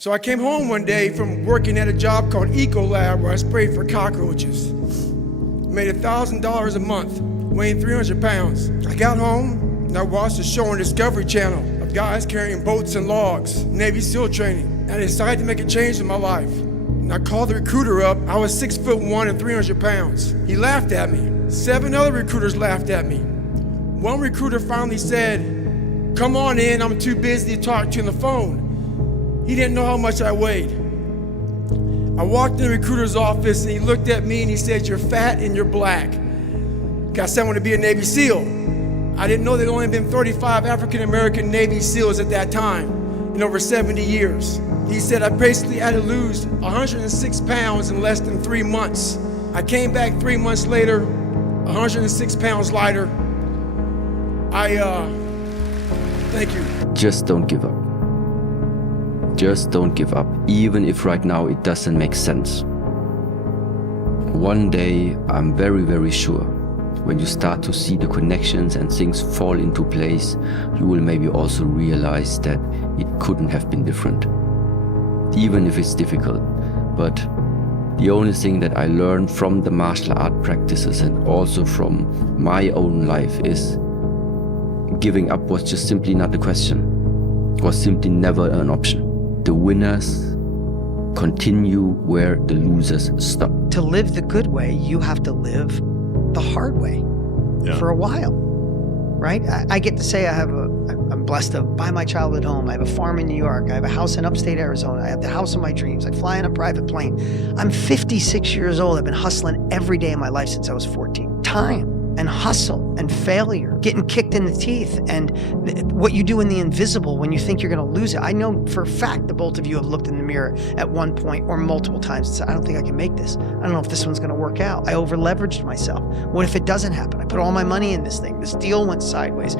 So I came home one day from working at a job called Ecolab where I sprayed for cockroaches. Made $1,000 a month, weighing 300 pounds. I got home and I watched a show on Discovery Channel of guys carrying boats and logs, Navy SEAL training. And I decided to make a change in my life. And I called the recruiter up. I was 6'1" and 300 pounds. He laughed at me. 7 other recruiters laughed at me. One recruiter finally said, "Come on in, I'm too busy to talk to you on the phone." He didn't know how much I weighed. I walked in the recruiter's office and he looked at me and he said, "You're fat and you're black." Got someone to be a Navy SEAL. I didn't know there'd only been 35 African-American Navy SEALs at that time in over 70 years. He said I basically had to lose 106 pounds in less than 3 months. I came back 3 months later, 106 pounds lighter. Thank you. Just don't give up. Just don't give up, even if right now it doesn't make sense. One day, I'm very, very sure, when you start to see the connections and things fall into place, you will maybe also realize that it couldn't have been different, even if it's difficult. But the only thing that I learned from the martial art practices and also from my own life is giving up was just simply not a question, was simply never an option. The winners continue where the losers stop. To live the good way, you have to live the hard way for a while, right? I get to say I'm blessed to buy my childhood home. I have a farm in New York. I have a house in upstate Arizona. I have the house of my dreams. I fly in a private plane. I'm 56 years old. I've been hustling every day of my life since I was 14. Time and hustle and failure, getting kicked in the teeth, and what you do in the invisible when you think you're going to lose it. I know for a fact that both of you have looked in the mirror at one point or multiple times and said, I don't think I can make this. I don't know if this one's going to work out. I over-leveraged myself. What if it doesn't happen? I put all my money in this thing. This deal went sideways.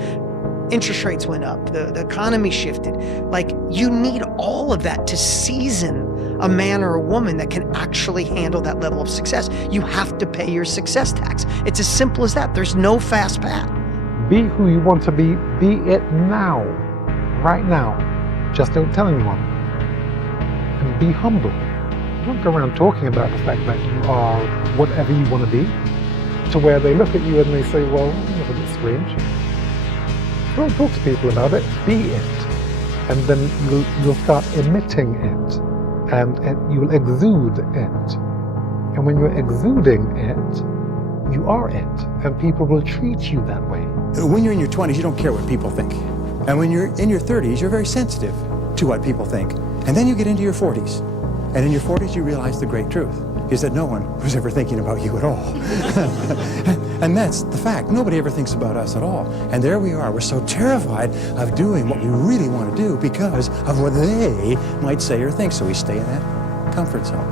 Interest rates went up. The economy shifted. Like, you need all of that to season a man or a woman that can actually handle that level of success. You have to pay your success tax. It's as simple as that. There's no fast path. Be who you want to be it now, right now. Just don't tell anyone. And be humble. Don't go around talking about the fact that you are whatever you want to be, to where they look at you and they say, well, that's a bit strange. Don't talk to people about it, be it. And then you'll start emitting it. And you'll exude it. And when you're exuding it, you are it. And people will treat you that way. When you're in your 20s, you don't care what people think. And when you're in your 30s, you're very sensitive to what people think. And then you get into your 40s. And in your 40s, you realize the great truth, is that no one was ever thinking about you at all. And that's the fact. Nobody ever thinks about us at all. And there we are. We're so terrified of doing what we really want to do because of what they might say or think. So we stay in that comfort zone.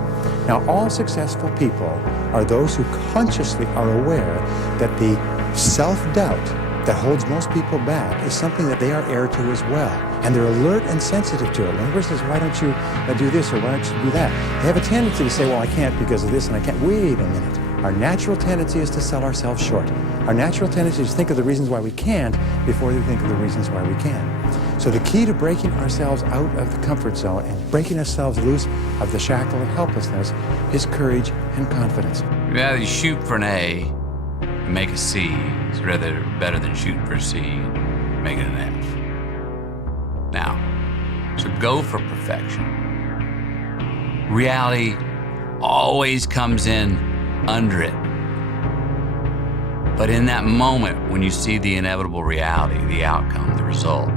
Now, all successful people are those who consciously are aware that the self-doubt that holds most people back is something that they are heir to as well. And they're alert and sensitive to it. When a person says, why don't you do this or why don't you do that? They have a tendency to say, well, I can't because of this and I can't. Wait a minute. Our natural tendency is to sell ourselves short. Our natural tendency is to think of the reasons why we can't before we think of the reasons why we can. So the key to breaking ourselves out of the comfort zone and breaking ourselves loose of the shackle of helplessness is courage and confidence. Rather you shoot for an A and make a C is rather better than shooting for a C and making an F. Now, so go for perfection. Reality always comes in under it. But in that moment, when you see the inevitable reality, the outcome, the result,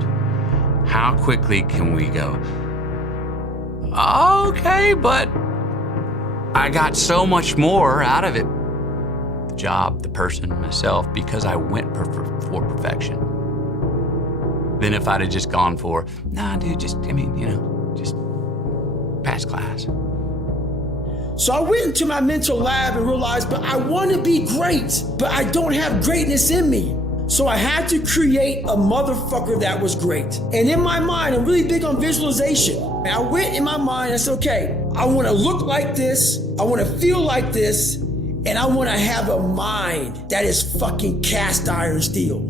how quickly can we go, okay, but I got so much more out of it. The job, the person, myself, because I went for perfection. Than if I'd have just gone for, nah, dude, just pass class. So I went into my mental lab and realized, but I want to be great, but I don't have greatness in me. So I had to create a motherfucker that was great. And in my mind, I'm really big on visualization. And I went in my mind and said, okay, I want to look like this, I want to feel like this, and I want to have a mind that is fucking cast iron steel.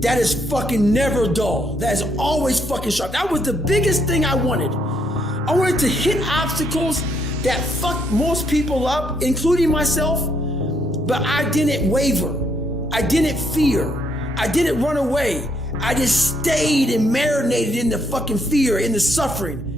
That is fucking never dull. That is always fucking sharp. That was the biggest thing I wanted. I wanted to hit obstacles that fucked most people up, including myself, but I didn't waver. I didn't fear. I didn't run away. I just stayed and marinated in the fucking fear, in the suffering.